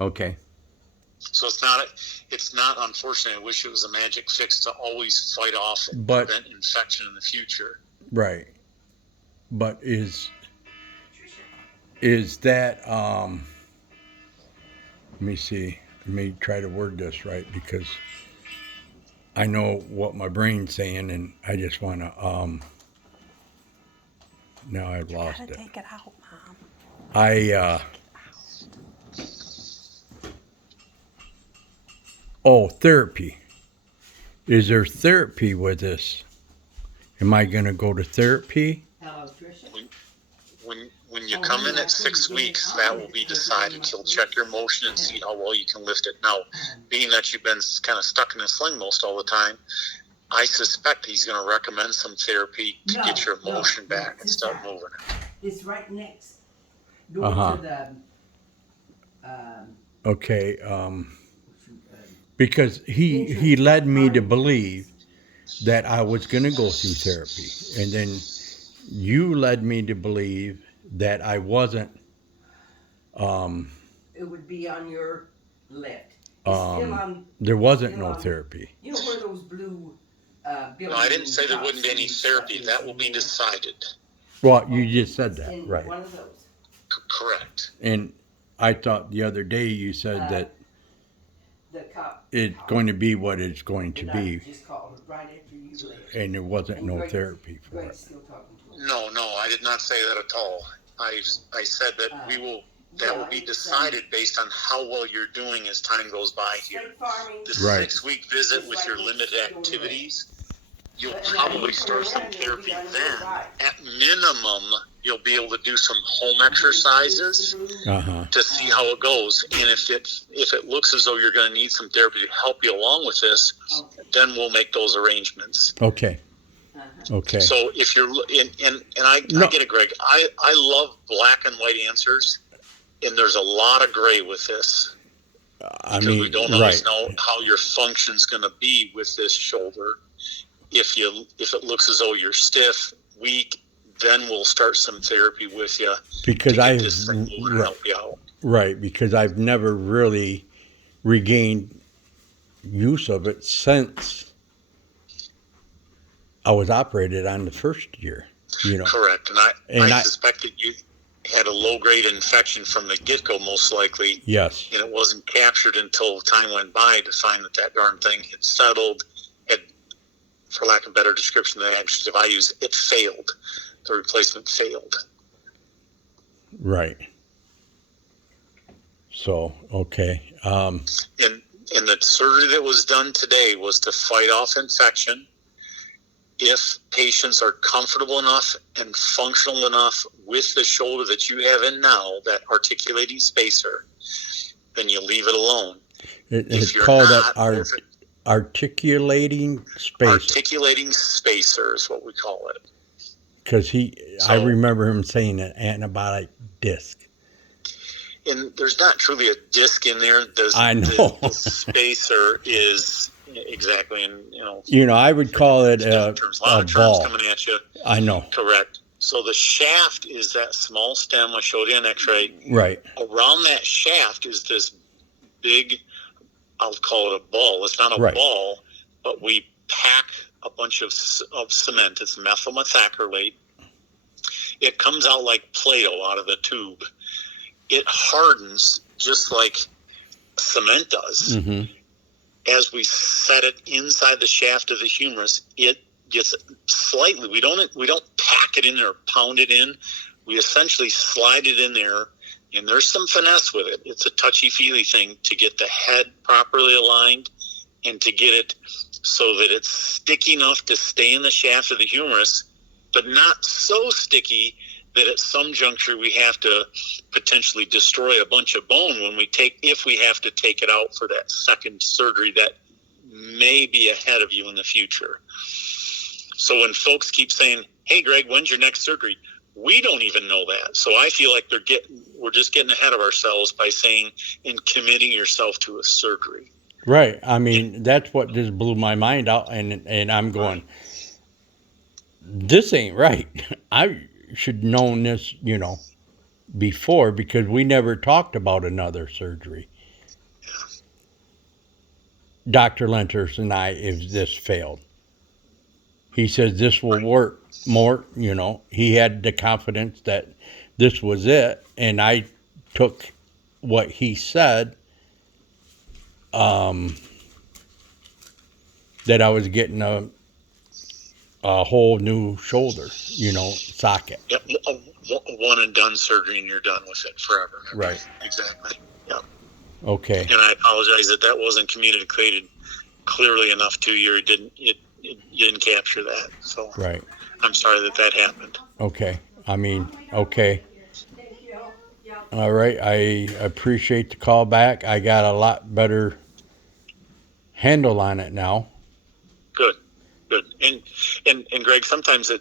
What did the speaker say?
Okay. So it's not unfortunate. I wish it was a magic fix to always fight off and But prevent infection in the future. right. But is that let me see. Let me try to word this right because I know what my brain's saying and I just want to now I've You lost gotta it. take it out, Mom. I oh, therapy. Is there therapy with this? Am I going to go to therapy? Hello, Tricia. When you Oh, come honey, in I at couldn't six get it weeks, that on will it be because it wouldn't decided. let He'll me. check your motion and see how well you can lift it. Now, being that you've been kind of stuck in a sling most all the time, I suspect he's going to recommend some therapy to get your motion back and This start side. moving it. It's right next Uh door huh. to the um, Okay. uh, Because he entrance to led the me to party believe place. that I was going to go through therapy, and then you led me to believe that I wasn't. Um, It would be on your left. It's still um, on. there It's wasn't still no on. therapy. You know where those blue No, I didn't building say there wouldn't be tops any and stuff therapy. is That will in be there? decided. Well, you Okay, just said it's that, in right? one of those. Correct. And I thought the other day you said Uh, that the cop it's car going to be what it's going to that I be, just called right after you left. and there wasn't And no therapy for it. Greg's still talking to him. No, I did not say that at all. I said that Uh, that will yeah, be it's decided based on how well you're doing as time goes by here. State Farming. The Right. 6 week visit It's with right your next limited door to that. activities, you'll But now you probably turn start some around, it'll be therapy on your then. right. At minimum, you'll be able to do some home Here's exercises the blue. Uh huh. to see how it goes. And if it looks as though you're going to need some therapy to help you along with this, Okay. then we'll make those arrangements. Okay. Uh-huh. Okay. So if you're and I No, get it, Greg. I love black and white answers, and there's a lot of gray with this I because we mean, don't always right. know how your function's going to be with this shoulder. If it looks as though you're stiff, weak, then we'll start some therapy with you to Because get I've this thing moving and help you out. right because I've never really regained use of it since I was operated on the first year. You know, Correct, and I and I suspect that you had a low grade infection from the get go, most likely, yes, and it wasn't captured until time went by to find that darn thing had settled, had, for lack of a better description, the adjective I use, it failed. The replacement failed. right. So okay, And the surgery that was done today was to fight off infection. If patients are comfortable enough and functional enough with the shoulder that you have in now, that articulating spacer, then you leave it alone. it's If you're called that not, or if it, articulating space articulating spacer is what we call it. because I So, remember him saying an antibiotic disc. and there's not truly a disc in there. I know. The spacer is exactly, and You know, I would call it terms. A lot a of terms ball. coming at you. I know. Correct. So the shaft is that small stem I showed you on X-ray. Right. Around that shaft is this big, I'll call it a ball. It's not a Right. ball, but we pack a bunch of cement. It's methyl methacrylate. It comes out like Play-Doh out of the tube. It hardens just like cement does. Mm-hmm. As we set it inside the shaft of the humerus, it gets slightly. We don't pack it in or pound it in. We essentially slide it in there, and there's some finesse with it. It's a touchy-feely thing to get the head properly aligned and to get it so that it's sticky enough to stay in the shaft of the humerus, but not so sticky that at some juncture we have to potentially destroy a bunch of bone if we have to take it out for that second surgery that may be ahead of you in the future. So when folks keep saying, "Hey, Greg, when's your next surgery?" We don't even know that. So I feel like we're just getting ahead of ourselves by saying and committing yourself to a surgery. Right. I mean, that's what just blew my mind out, and I'm going, this ain't right. I should known this, before because we never talked about another surgery. Dr. Lenters and I, if this failed. He says this will work more, he had the confidence that this was it. And I took what he said, that I was getting a whole new shoulder, socket. Yep, a one and done surgery, and you're done with it forever. Right. Exactly. Yeah. Okay. And I apologize that wasn't communicated clearly enough to you. You didn't capture that. So Right. I'm sorry that happened. Okay. Okay. All right. I appreciate the call back. I got a lot better handle on it now. Good. And Greg, sometimes